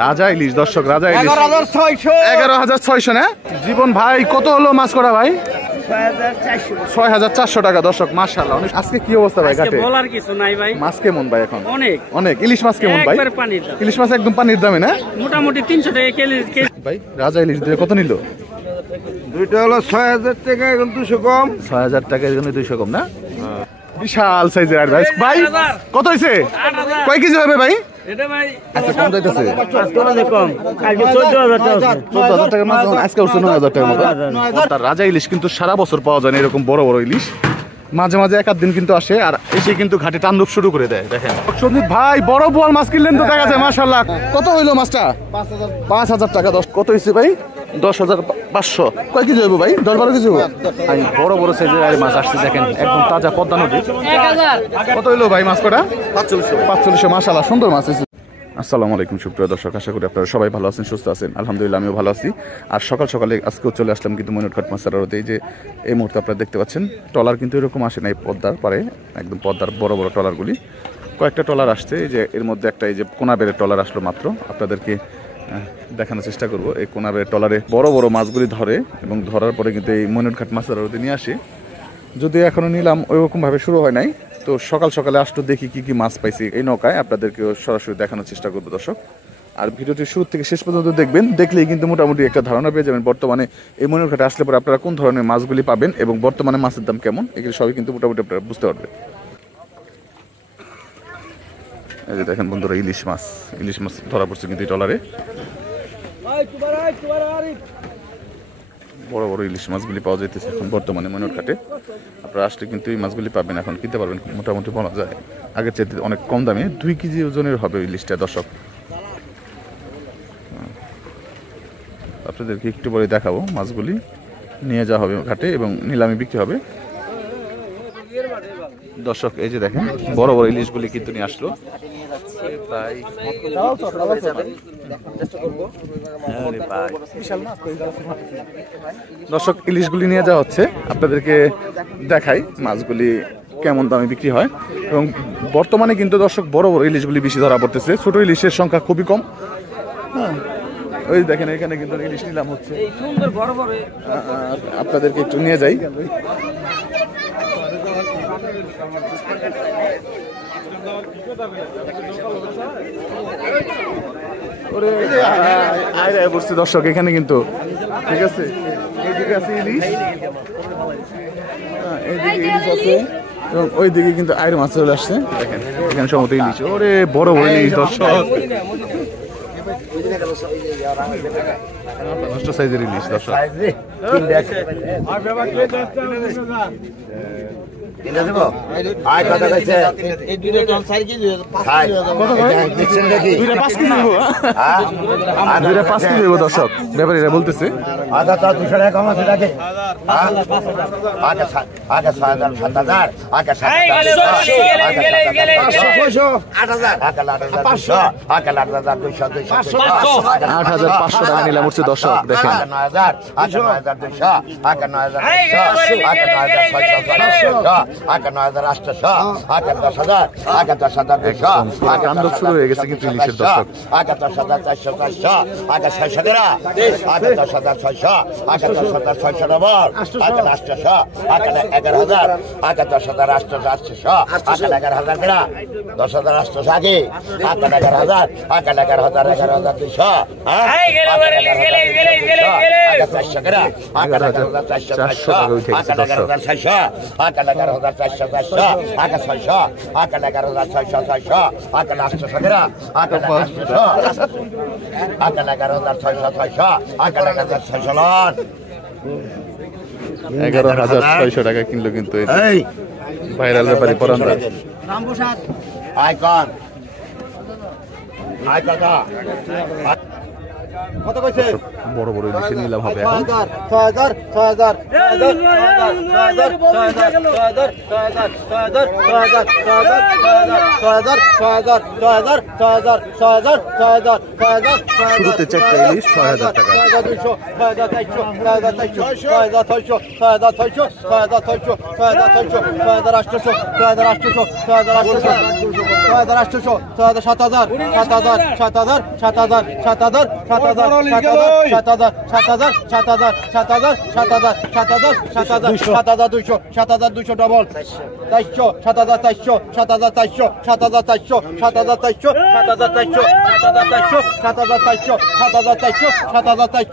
রাজা ইলিশ দর্শক, রাজা ইলিশ 11,600 না? জীবন ভাই কত হলো মাছ করা ভাই? 6,400 টাকা দর্শক, মাশাআল্লাহ। আজকে কি অবস্থা ভাই ঘাটে? বলার কিছু নাই ভাই। মাছ কেমন ভাই এখন? অনেক অনেক। ইলিশ মাছ কেমন ভাই? ইলিশ মাছ একদম পানির দামে না? মোটামুটি 300 টাকা কেজি ভাই। রাজা ইলিশ দিয়ে কত নিল? দুইটা হলো 6,000 টাকা, এখন 200 কম। 6,000 টাকা, এখন 200 কম না? বিশাল সাইজের। আর ভাই ভাই কত হইছে? কয় কেজি হবে ভাই? এটা ভাই এত কম যাইতেছে। কম। কালকে 14,000 টাকা আছে। 14,000 টাকার মাছ আজকে উঠছে 9,000 টাকার মতো। তার রাজা ইলিশ কিন্তু সারা বছর পাওয়া যায় না এরকম বড় বড় ইলিশ। মাঝে মাঝে এক আধ দিন কিন্তু আসে আর এসে কিন্তু ঘাটে তাণ্ডব শুরু করে দেয়। দেখেন সন্দীপ ভাই বড় বোয়াল মাছ কিনলেন তো দেখা যায়, মাশাআল্লাহ। কত হইলো মাছটা? 5,000 টাকা। কত হয়েছে ভাই? 10,500। কয় কেজি হইব ভাই? 10-12 কেজি হইব। বড় বড় সাইজের মাছ আসছে দেখেন, একদম তাজা পদ্মা নদী। 1000। কত হইলো ভাই মাছ কটা? 4500। মাশাআল্লাহ, সুন্দর মাছ হয়েছে। আসসালামু আলাইকুম সুপ্রিয় দর্শক, আশা করি আপনারা সবাই ভালো আছেন, সুস্থ আছেন। আলহামদুলিল্লাহ আমিও ভালো আছি। আর সকাল সকালে আজকেও চলে আসলাম কিন্তু মইনুটঘাট মাছ আড়তে। এই যে এই মুহূর্তে আপনারা দেখতে পাচ্ছেন ট্রলার কিন্তু এরকম আসে না, এই পদ্মার পারে একদম পদ্মার বড় বড় ট্রলারগুলি। কয়েকটা ট্রলার আসছে, এই যে এর মধ্যে একটা এই যে কোনাবেড়ের ট্রলার আসলো মাত্র। আপনাদেরকে দেখানোর চেষ্টা করব এই কোনাবেড়ের ট্রলারে বড় বড় মাছগুলি ধরে এবং ধরার পরে কিন্তু এই মইনুটঘাট মাছ আড়তে নিয়ে আসে। যদিও এখনো নিলাম ওইরকমভাবে শুরু হয় নাই, তো সকাল সকালে আসতো দেখি কি কি মাছ পাইছি এই নৌকায়, আপনাদেরকেও সরাসরি দেখানোর চেষ্টা করবো দর্শক। আর ভিডিওটি শুরু থেকে শেষ পর্যন্ত দেখবেন, দেখলেই কিন্তু মোটামুটি একটা ধারণা পেয়ে যাবেন বর্তমানে এই মইনুটঘাটে আসলে পরে আপনারা কোন ধরনের মাছগুলি পাবেন এবং বর্তমানে মাছের দাম কেমন, এগুলো সবই কিন্তু মোটামুটি আপনারা বুঝতে পারবেন। এই যে দেখেন বন্ধুরা, ইলিশ মাছ ধরা পড়ছে কিন্তু এই ট্রলারে। বড় বড় ইলিশ মাছগুলি পাওয়া যাইতেছে এখন বর্তমানে মইনুটঘাটে। আপনারা আসলে কিন্তু এই মাছগুলি পাবেন, এখন কিনতে পারবেন মোটামুটি পাওয়া যায় আগের চাইতে অনেক কম দামে। 2 কেজি ওজনের হবে ইলিশটা দর্শক। আপনাদেরকে একটু পরে দেখাবো মাছগুলি নিয়ে যাওয়া হবে ঘাটে এবং নিলামে বিক্রি হবে দর্শক। এই যে দেখেন বড় বড় ইলিশগুলি কিন্তু নিয়ে আসলো। দর্শক ইলিশগুলি নিয়ে যাওয়া হচ্ছে, আপনাদেরকে দেখাই মাছগুলি কেমন দামে বিক্রি হয়। এবং বর্তমানে কিন্তু দর্শক বড় বড় ইলিশগুলি বেশি ধরা পড়তেছে, ছোট ইলিশের সংখ্যা খুবই কম। হ্যাঁ, ওই দেখেন এখানে কিন্তু ইলিশ নিলাম হচ্ছে, আপনাদেরকে একটু নিয়ে যাই। বসছে দর্শক এখানে কিন্তু, ঠিক আছে, এইদিকে আছে ইলিশ, এইদিকে ইলিশ আছে এবং ওইদিকে কিন্তু আইর মাছ চলে আসছে। দেখেন এখানে সমস্ত ইলিশ, ওরে বড় বড় ইলিশ দর্শক, নষ্ট সাইজের ইলিশ দর্শক। দর্শক ব্যাপারীরা বলতেছে $8,500 নিলাম উঠছে দর্শক। দেখেন শুরু হয়ে গেছে কিন্তু ইলিশের দর্শক। 11,600 টাকা কিনলো কিন্তু ভাইরাল ব্যাপারী পরান্দা। কত কইছে বড় বড় ইলিশে নিলাম হবে এখন 6000 শুরুতে চারটা ইলিশ 6000 টাকা 7200 ডবল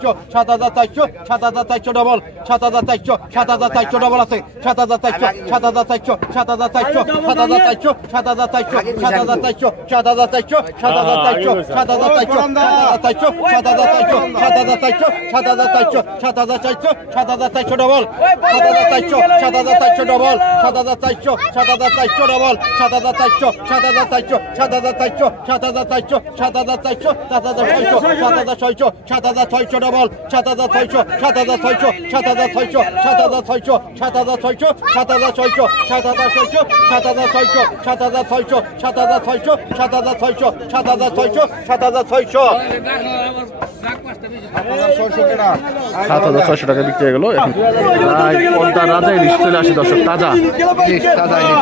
7400 7400 7400 7400 ডবল 7400 ডবল আছে 7400 7600 টাকা বিক্রি হয়ে গেল এখন পদ্মার রাজা ইলিশ চলে আসে দর্শক তাজা ইলিশ তাজা ইলিশ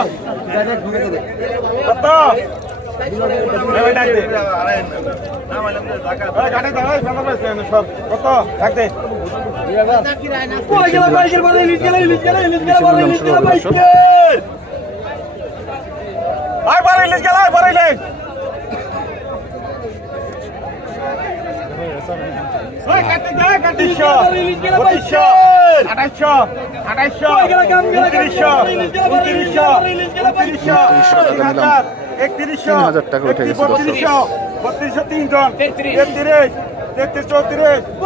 টাকা উঠে গেছে 3200 তিনজন 33 34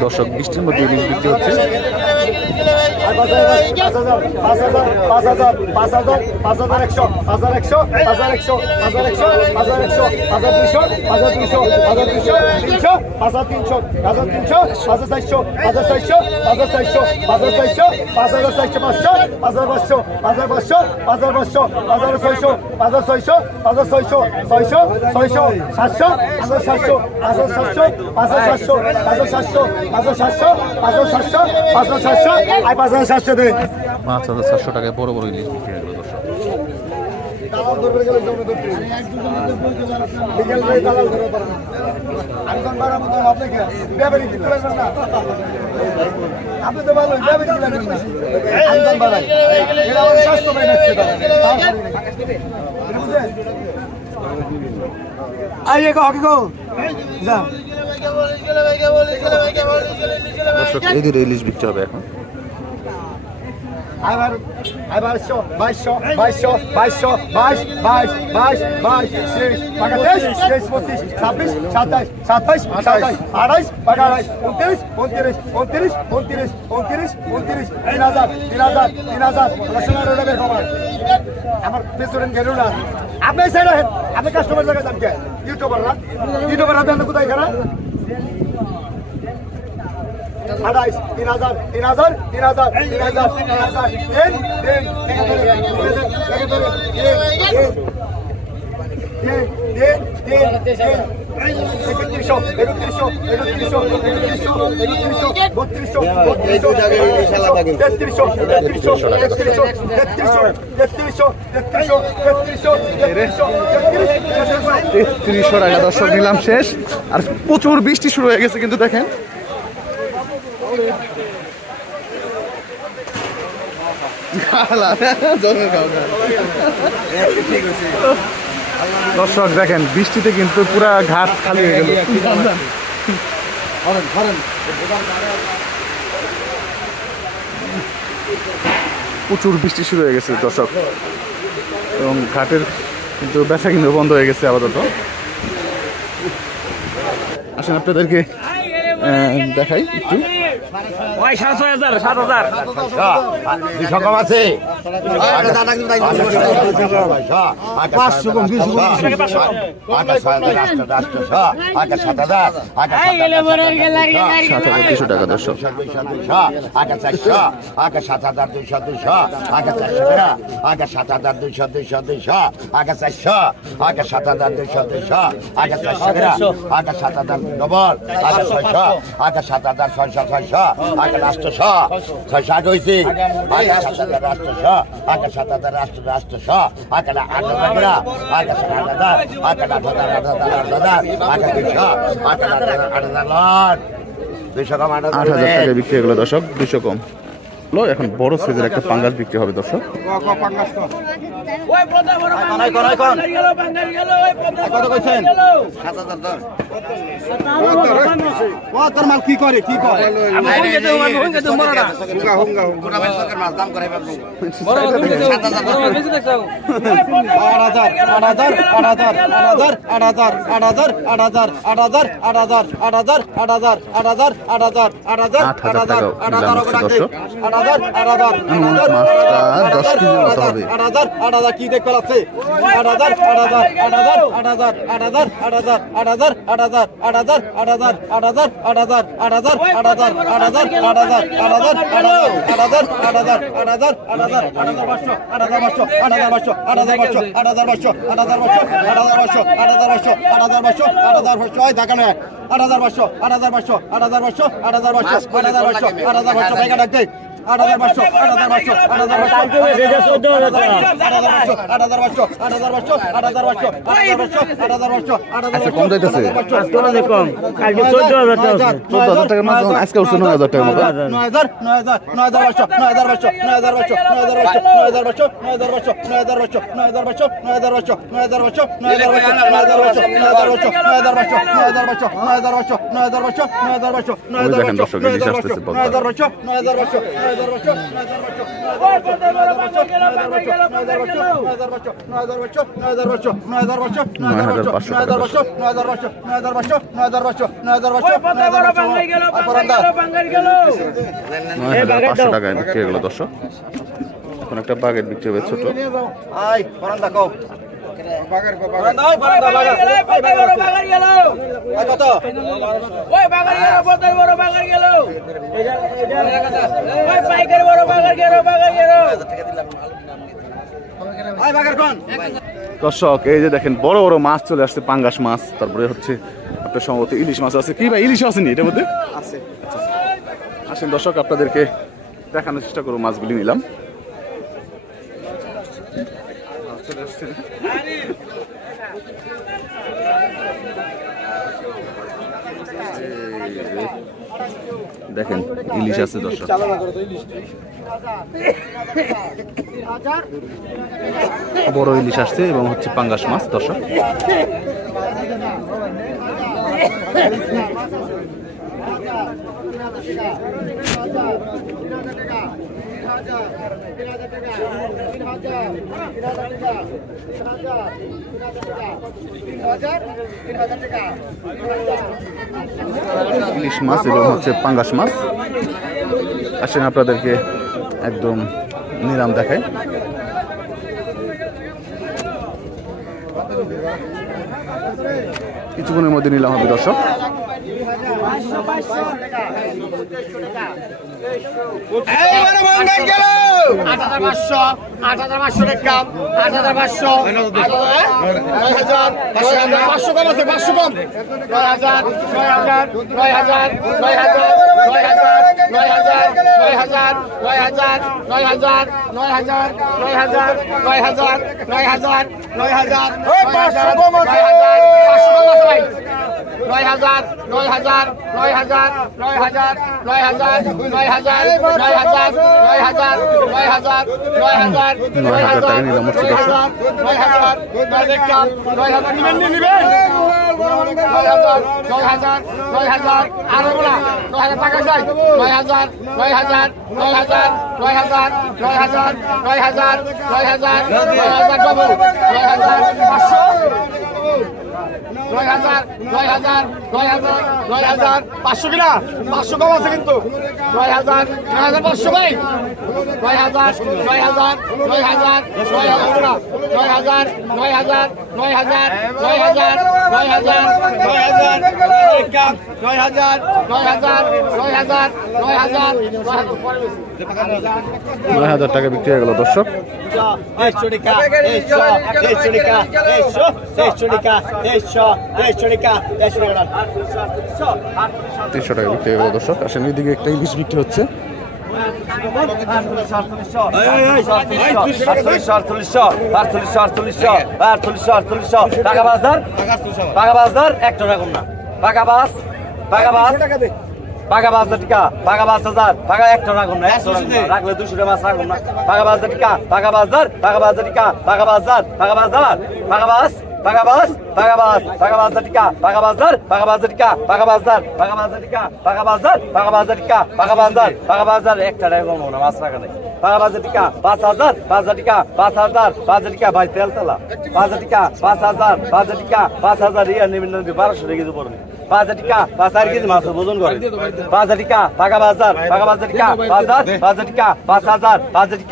দর্শক বৃষ্টির মধ্যে ইলিশ বিক্রি হচ্ছে 5700 টাকায় বড় বড় ইলিশ বিক্রি হয়ে গেল দর্শক আপনি তো ভালো আইয়ে গো হকি গো যা দর্শক এই দুটো ইলিশ বিক্রি হবে এখন আবার 2200 আমার প্রেসিডেন্ট গেল না আপনি আপনি কাস্টমার জায়গায় যান কে ইউটিউবার আপনি কোথায় খারা 3300 টাকা দর্শক নিলাম শেষ আর প্রচুর বৃষ্টি শুরু হয়ে গেছে কিন্তু দেখেন দর্শক দেখেন বৃষ্টিতে কিন্তু পুরা ঘাট খালি হয়ে গেল। প্রচুর বৃষ্টি শুরু হয়ে গেছে দর্শক, এবং ঘাটের কিন্তু বেচা কিন্তু বন্ধ হয়ে গেছে আপাতত। আসেন আপনাদেরকে দেখাই একটু। ওই 7,000 7,000 200 কম আছে। 500 কম 200 কম 7,200 টাকা দর্শক। 8,000 টাকা বিক্রি হয়ে গেল দর্শক। 200 কম। এখন বড় সাইজের একটা পাঙ্গাস বিক্রি হবে দর্শক। কত কইছেন? তোর মাল কি করে কি করে? কি দেখতে পাচ্ছে? 8,000 কম যাইতেছে। 14,000 কম, কালকে 14,000 টাকা আছে। 14,000 টাকার মাছ আজকে উঠছে 9,000 টাকার মতো। 9,500 টাকায় বিক্রি হয়ে গেল দর্শক। এখন একটা বাগেট বিক্রি হবে ছোট। দর্শক এই যে দেখেন বড় বড় মাছ চলে আসছে, পাঙ্গাস মাছ, তারপরে হচ্ছে আপনার সম্ভবত ইলিশ মাছ আছে। কি ভাই ইলিশ আসেনি এটার মধ্যে? আসেন দর্শক আপনাদেরকে দেখানোর চেষ্টা করবো মাছগুলি নিলাম। দেখেন ইলিশ আছে দর্শক। বড় ইলিশ আসছে এবং হচ্ছে পাঙ্গাস মাছ দর্শক। ইলিশ মাছ এবং হচ্ছে পাঙ্গাস মাছ। আসেন আপনাদেরকে একদম নিলাম দেখায়। কিছুক্ষণের মধ্যে নিলাম হবে দর্শক। 8,500 টাকা 8,500 500 কম আছে 500 কম 9,000 9,000 9,000 9,000 9,000 9,000 9,000 9,000 9,000 9,000 9,000 9,000 9,000 9,000 500 কম আছে 9,000 টাকা নিলাম হচ্ছে দর্শক। 9,000 আরো বলা 9,000 টাকা চাই 9,000 ডবল 9,000 500 কিনা 500 কম আছে কিন্তু 9,000 500 ভাই 9,000 টাকা বিক্রি হয়ে গেল দর্শক। 300 টাকা 300 টাকা বিক্রি হয়ে গেল দর্শক। আসেন এইদিকে একটা ইলিশ বিক্রি হচ্ছে। 48 টাকা বাজার টাকা বাজার 1 টাকা কম না টাকা বাস টাকা বাস টাকা বাজার টাকা টাকা 5,000 টাকা 1 টাকা কম না 100 টাকা রাখলে 200 টাকা মাছ রাখুন না টাকা বাজার টাকা টাকা বাজার টাকা বাজার টাকা টাকা বাজার টাকা বাজার টাকা বাস টাকা বাস টাকা বাস টাকা বাজার টাকা টাকা বাজার টাকা বাজার টাকা টাকা বাজার টাকা বাজার টাকা টাকা বাজার টাকা বাজার টাকা টাকা বাজার টাকা বাজার 1 টাকা কম না মাছ রাখা নাই টাকা বাজার টাকা 5,000 টাকা 5,000 টাকা ভাই তেল তেলা 5,000 টাকা 5,000 টাকা 5,000 ইয়া নেবেন 1200 টাকা দিতে পারবেন 5,000 টাকা 5,000 কেজি মাছ ওজন করে 5,000 টাকা টাকা বাজার টাকা 5,000 টাকা 5,000 টাকা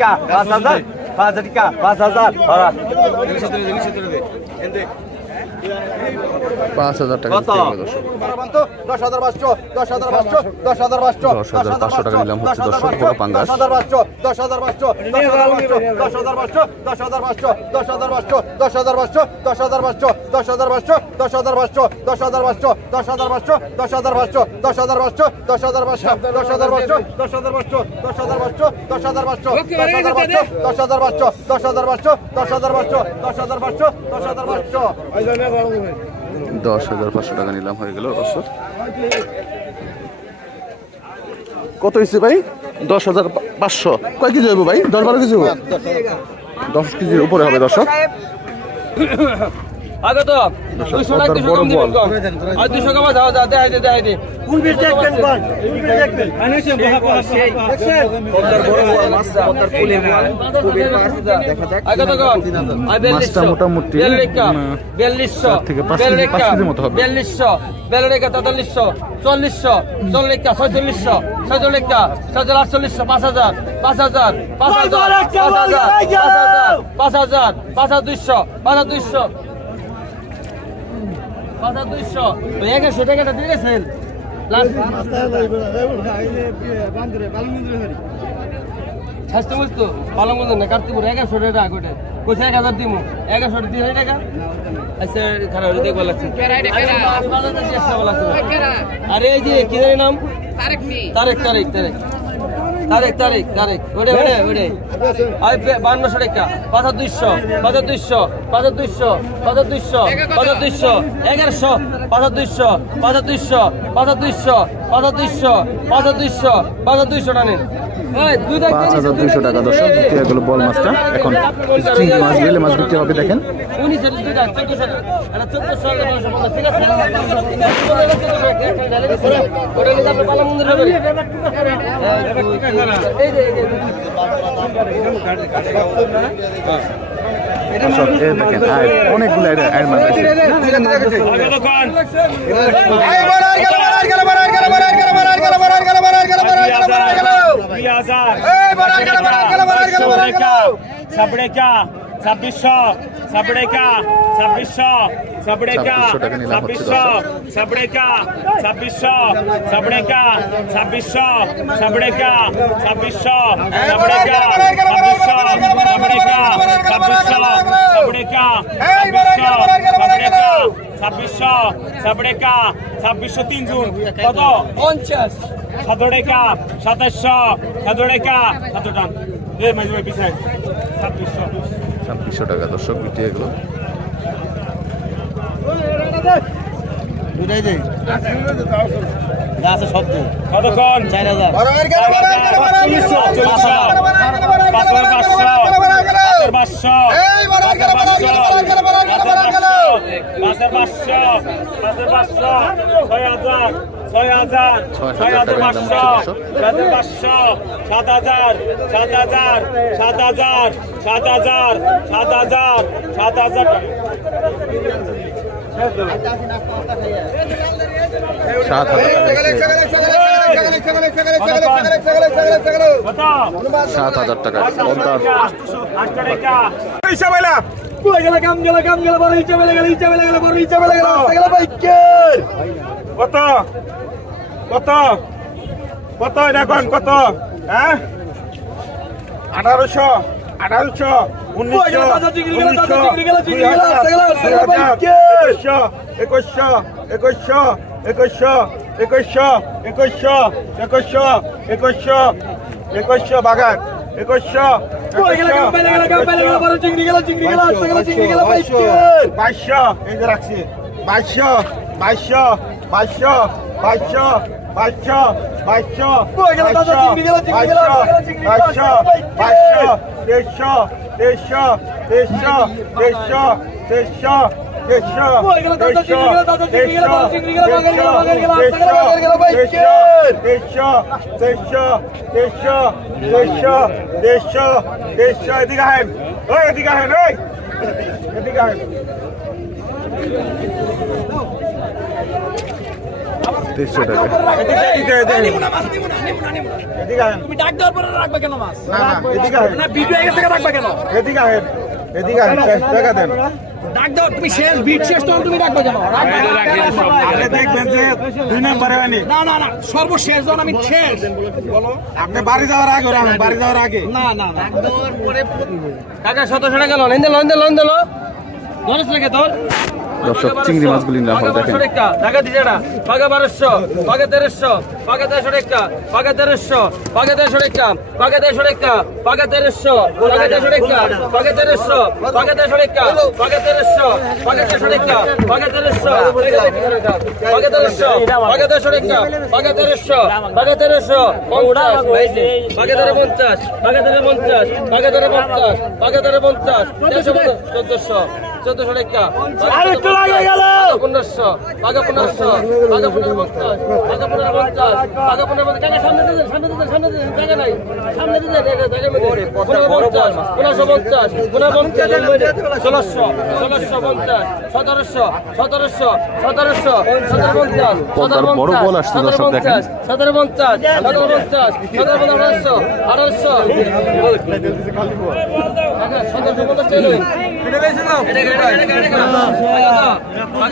5,000 টাকা 5,000 ধরা 5,000 টাকা বিক্রি হয়ে গেল দর্শক। 10,500 10,500 10,500 10,500 টাকা নিলাম হচ্ছে দর্শক বড় পাঙ্গাস। 10,500 10,500 10,500 10,500 10,500 10,500 10,500 10,500 10,500 10,500 10,500 10,500 10,500 10,500 10,500 10,500 টাকা নিলাম হয়ে গেল দর্শক। কত হয়েছে ভাই? 10,500 কয় কেজি হবে ভাই? 10-12 কেজি হবে? 10 কেজির উপরে হবে দর্শক। আগে তো 200 টাকা 200 কম দিবেন কম আর 200 কম দাও দাও দেখাই দে কোন বীর দেখবেন কোন কোন বীর দেখবেন আনেছেন সেই পদ্মার বড় বড় মাছটা পদ্মার ফুলে খুবই মাছ দেখা যাক আগে তো কম মাছটা মোটামুটি 4200 থেকে 5 কেজি মতো হবে। 4200 4300 4400 4400 4600 4600 5,000 5,000 5,200 100 টাকাটা দিয়ে গেছেন স্বাস্থ্য বুঝতো ভালো মন্দ না কার্তিপুর 100 টাকা গোটে কোথায় 1,000 দিব 100 দিয়ে টাকা আচ্ছা খারাপ দেখবার লাগছে আরে এই যে কি জানি নাম তারেক ওরে 5200 টাকা 5,200 5,200 5,200 5,200 5,200 1100 5,200 5,200 5,200 5,200 5,200 5,200 টাকা নেন 5,200 টাকা দর্শক বিক্রি হয়ে গেল বল মাছটা। এখন চিংড়ি মাছ বেলে মাছ বিক্রি হবে দেখেন। 1450 ঠিক আছে অনেকগুলো মাছ আছে। सबड़े का 2600 सबड़े का 2600 सबड़े का 2600 सबड़े का 2600 सबड़े का 2600 सबड़े का 2600 सबड़े का 2600 सबड़े का 2600 3 जून কত 50 सबड़े का 2700 सबड़े का 7 টান এই মাঝে পিছায় 2600 টাকা দর্শক বিক্রি হয়ে গেল। কতক্ষণ 4000 7,000 টাকা কত কত কত এখন কত হ্যাঁ 1800 2100 বাগান 2200 এই যে রাখছি 300 টাকা তুমি ডাক দেওয়ার পরে রাখবে কেন মাছ? না ভিডিও এসে রাখবে কেন? টাকা দেন ডাক দাও, তুমি শেষ বিট শেষ তখন তুমি রাখবে কেন? আপনি দেখবেন যে 2 নম্বরে আনি না না না সর্বশেষ যখন আমি শেষ বলো আপনি বাড়ি যাওয়ার আগে রাখেন, বাড়ি যাওয়ার আগে না না না কাকা 1700 টাকা লোন লোন দিল ধরে থেকে তোর দর্শক চিংড়ি মাছগুলি না হয় দেখেন টাকা দিছে এটা পাগা 1200 পাগা 1300 পাগা 1300 টাকা পাগা 1300 পাগা 1300 টাকা পাগা 1300 টাকা পাগা 1300 পাগা 1300 টাকা পাগা 1300 পাগা 1300 টাকা পাগা 1300 পাগা 1300 টাকা পাগা 1300 পাগা 1300 পাগা 1300 টাকা পাগা 1300 পাগা 1300 পাগা 1350 পাগা 1350 পাগা 1350 পাগা 1350 পাগা 1350 1400 1400 টাকা আরেকটু লাগে গেল 1500 পাগা 1500 পাগা 1550 পাগা 1550 পাগা 1550 টাকা সামনে দিন টাকা নাই সামনে দিন টাকা মধ্যে 1550 বড় বল আসছে দর্শক দেখেন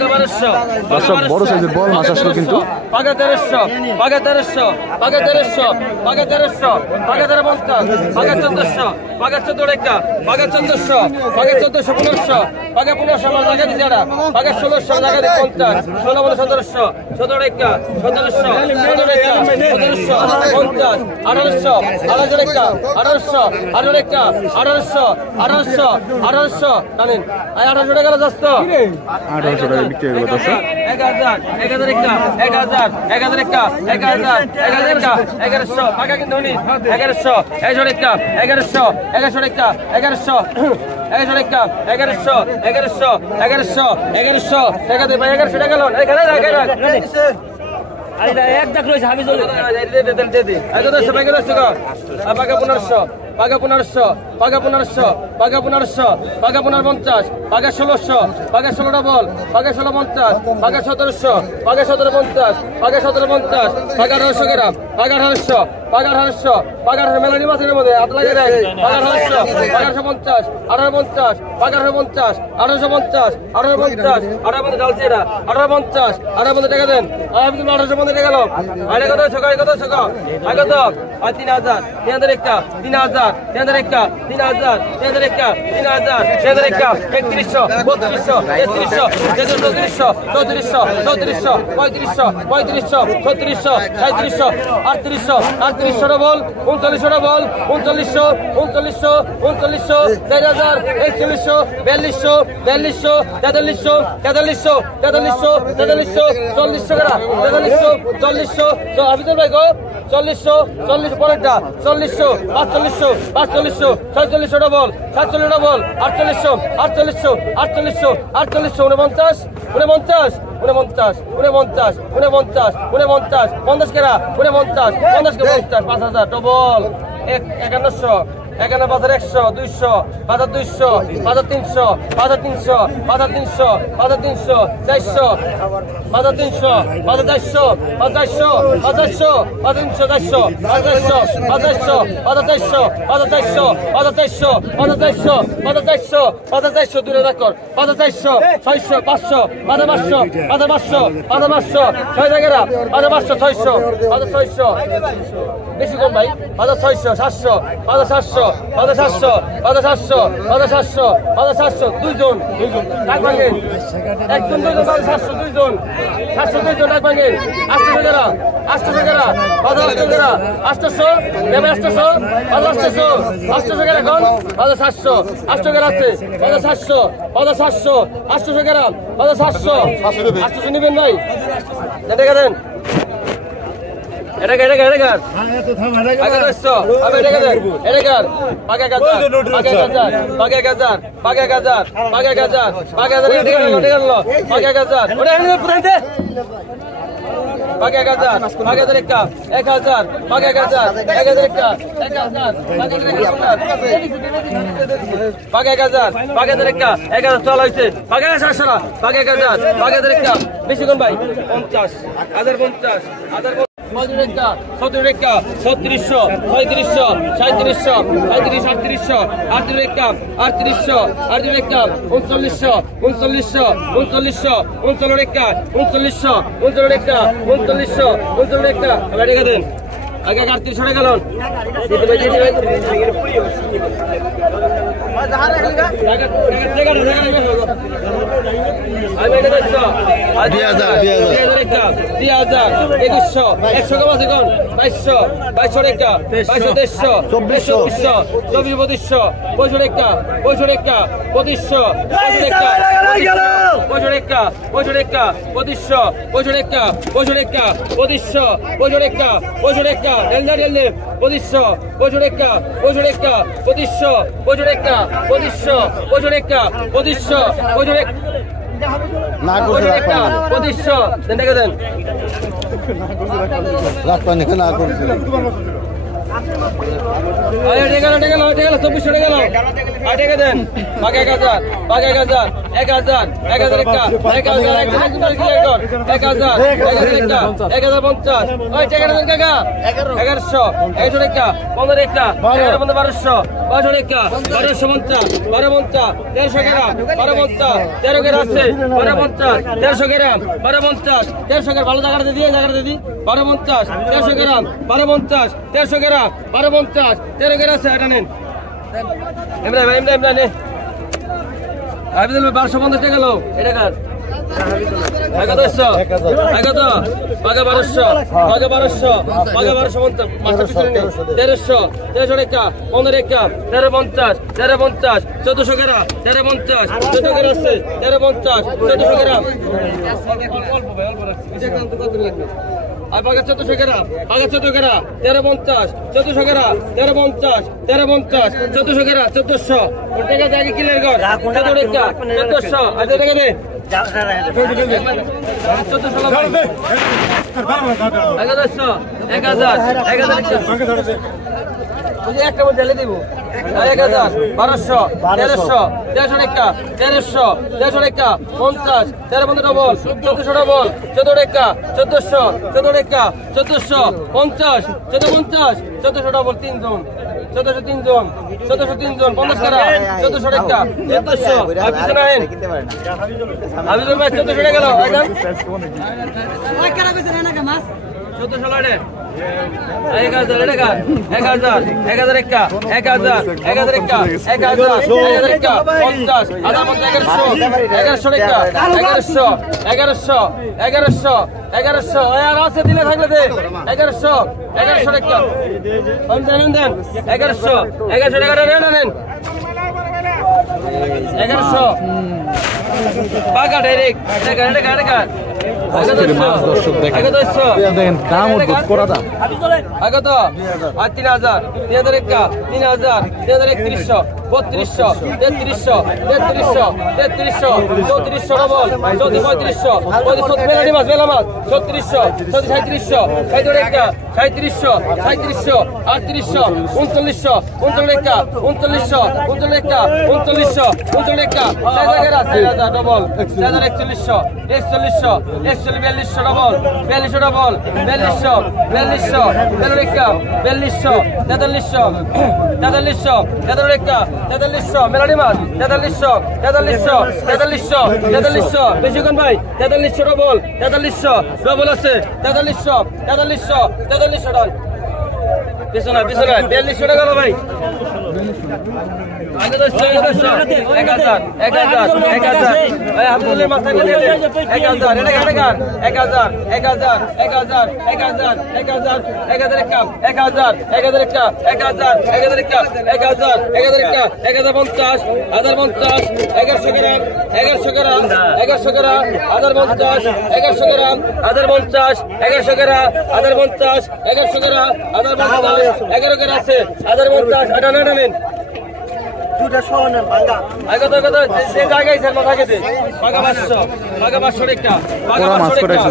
1750 বড় সাইজের বল মাছ আসলো কিন্তু পাগা 1300 পাগা 1300 পাগা 1300 পাগা 1300 পাগা 1350 পাগা 1400 পাগা 14 টাকা পাগা 1400 পাগা 1400 1500 পাগা 1500 আমার টাকা দিছে এটা পাগা 1600 টাকা দিয়ে 50 16 বলে 1700 17 টাকা 1700 17 টাকা 1700 50 1800 1800 টাকা 1800 18 টাকা 1800 1800 1800 জানেন আই 1800 টাকা যাচ্ছে তো 1800 টাকা বিক্রি হয়ে গেল দর্শক 1000 1100 টাকা কিন্তু 1100 1100 টাকা 1100 টাকা 1100 টাকা 1100 টাকা দে ভাই 1100 টাকা লোন এখানে আরে এক দেখ রইছে আমি চলে দে আগে তো সবাই গেল টাকা পাগা 1500 পাগা 1500 পাগা 1500 পাগা 1500 পাগা 1550 পাগা 1600 পাগা 16 ডবল পাগা 1650 পাগা 1700 পাগা 1750 পাগা 1750 পাগা 1800 গ্রাম পাগা 1800 পাগা 1800 পাগা মেলানি মাছের মধ্যে হাত লাগে দেয় পাগা 1800 পাগা 1850 1850 পাগা 1850 1850 1850 1850 ডালছে এটা 1850 1850 টাকা দেন আমি 1850 টাকা গেল আরে কত ছকা কত ছকা আগে তো 3000 3000 একটা 3000 3000 একটা 3000 3001 3000 3001 3100 3200 3300 3400 3400 3400 3500 3500 3600 3700 3800 ডবল 3900 ডবল 3900 3900 3900 4000 4100 4200 4200 4300 4300 4300 4400 40 টাকা 4400 4400 তো আবিদুল ভাই গো 4400 40 পরেরটা 4400 4500 4500 4600 ডবল 47 ডবল 4800 4800 4800 4800 49 49 49 49 49 49 50 কেরা 49 50 কে 50 5000 ডবল 5100 51,100 200 1,200 1,300 1,300 1,300 1,300 400 1,300 1,400 1,400 1,400 1,300 400 1,400 1,400 1,400 1,400 1,400 1,400 দূরে রাখো 1,400 600 500 1,500 1,500 1,500 6 টাকা 1,500 600 1,600 বেশি কম ভাই 1,600 700 1,700 1,700 1,700 1,700 1,700 দুইজন ডাক ভাঙেন একজন দুইজন 700 দুইজন 700 দুইজন ডাক ভাঙেন 800 টাকা 800 টাকা 800 টাকা 800 দেবে 800 800 800 টাকা এখন 700 800 টাকা আছে 700 700 800 টাকা 700 800 নিবেন ভাই টাকা দেন এটা আগে দোস্ত আবে এটা দেন এটা কার আগে গাজার আগে গাজার আগে গাজার আগে গাজার আগে গাজার আগে গাজার এটা গেল আগে গাজার ওটা এনে পুরাইতে আগে গাজার আগে দেখা 1000 আগে গাজার আগে দেখা 1000 আগে গাজার আগে দেখা 1000 চল হইছে আগে 700 আগে গাজার আগে দেখা বেশি কোন ভাই 50 1050 17 17 3700 3700 3700 3800 3800 3800 3900 3900 আবার টাকা দেন আগে 3800 টাকা গেল দিতে ভাই আমি এটা দেখছো 2000 2100 100 কম আছে কোন 2200 টাকা 2200 2300 2400 2500 টাকা 2500 টাকা 2500 টাকা 2500 টাকা 2500 টাকা 2500 টাকা 2500 টাকা 2500 টাকা 2500 টাকা ডেল 2500 টাকা 2500 টাকা 2500 টাকা 2500 টাকা 2500 না করছে 2500 দেন টাকা দেন রাস্তা নিকে না করছে আরে টাকা 2400 টাকা গেল আর টাকা দেন বাকি 1000 টাকা 1050 ওই টাকা দেন কাকা 1100 টাকা 15 টাকা 1200 টাকা 1250 1300 গ্রাম 13 গ্রাম আছে 1300 গ্রাম 1300 গ্রাম ভালো জায়গা দিয়ে 1250 1300 গ্রাম 1300 গ্রাম 13 গ্রাম আছে এটা নেন এমরা নে আবিদুল 1250 টাকা গেল এটা কার আগে 200 আগে তো আগে 1200 মাস্টার পিছনে নেই 1300 টাকা 15 টাকা 1350 1400 গ্রাম 1350 14 গ্রাম আছে 1350 1400 গ্রাম অল্প ভাই অল্প রাখছি কত লাগবে আর বাগা 1400 গ্রাম বাগা 14 গ্রাম 1350 1400 গ্রাম 1350 1400 গ্রাম 1400 ওর টাকা আগে ক্লিয়ার কর 14 টাকা 1400 আজ টাকা দে 1400 একটা মধ্যে ঢেলে দিব 1000 1200 1300 টাকা 1300 টাকা 50 13 ডবল 1400 ডবল 14 টাকা 1400 টাকা 1450 1450 ডবল 3 জন 1403 জন 50 টাকা 1400 টাকা 1400 আর পিছনে আইন আমি তো 1400 টাকা গেল একদম ওই কারা কইছে না মাছ 1400 লড়ে 1000 টাকা 1000 1000 একা 1000 1000 একা 1000 1000 একা 50 আধা 1100 1100 টাকা 1100 1100 1100 1100 আর আছে দিলে থাকলে দে 1100 1100 টাকা দেন 1100 1100 টাকা নেন 1100 পাকা ডাইরেক্ট টাকা অস্থির মাছ দর্শক দেখেন দেখেন দাম উদ্ভুত করা দাম আগত আর 3000 3000 একা 3000 3100 3200 3300 3300 3400 ডবল 3500 3500 মেলাডি মাছ মেলা মাছ 3600 3700 37 একা 3700 3700 3800 3900 39 একা 3900 39 একা 3900 39 একা 4000 ডবল 4100 4100 4200 ডবল 4200 ডবল 4200 4200 একা 4200 4300 4300 একা 4300 মেলাডি মাছ 4300 4300 বেশি কোন ভাই 4300 ডবল 4300 ডবল আছে 4300 ডন পিছনে 4200 টাকা ভাই আগে তো 1000 আব্দুলের মাথা গেলে 1000 এটা টাকা 1000 একা 1000 একা 1000 একা 1050 1050 1100 গ্রাম 1100 গ্রাম 1100 গ্রাম 1050 1100 গ্রাম 1050 1100 গ্রাম 1050 1100 গ্রাম 1050 11 গ্রাম আছে 1050 এটা না নেন আগত যে জায়গায় স্যার মাথা কেটে পাকা 500 টাকা পাকা 500 টাকা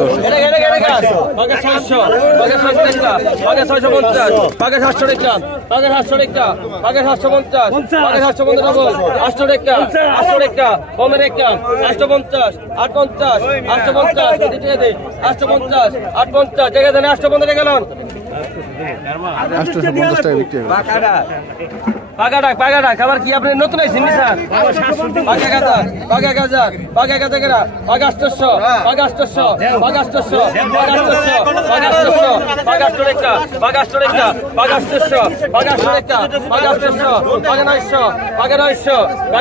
এটা পাকা 600 টাকা পাকা 650 পাকা 700 টাকা পাকা 700 টাকা পাকা 750 পাকা 750 ডবল 800 টাকা 800 টাকা কমের একটা 850 850 850 দিতে দে 850 850 জায়গা জানে 850 টাকা লন 850 টাকা বিক্রি হবে পাকা খাবার কি আপনি নতুন আইছেন নি স্যার পাকা গাজা পাকা 800 পাকা 800 পাকা 800 টাকা পাকা 800 টাকা পাকা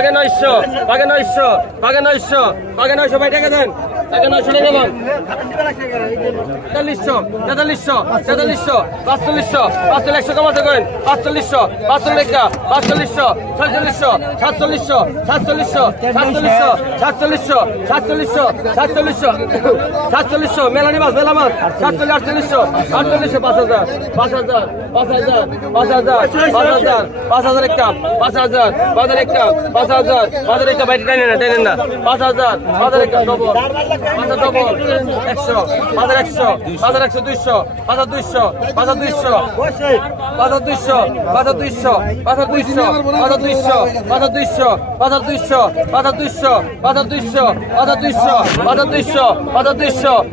800 পাকা 900 পাকা 900 ভাই টাকা দেন টাকা 900 টাকা দেন 4300 4500 100 কমাতে করেন 4500 টাকা 4500 4600 4700 মেলানি মাছ 47 48 5000 একটা 5000 একটা বাইরে টানেন না 5000 একটা ডবল 100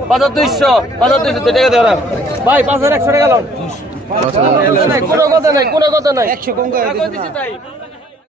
100 200 ভাই 5100 টাকা লোন কোনো কথা নাই 100 কম করে দিছি তাই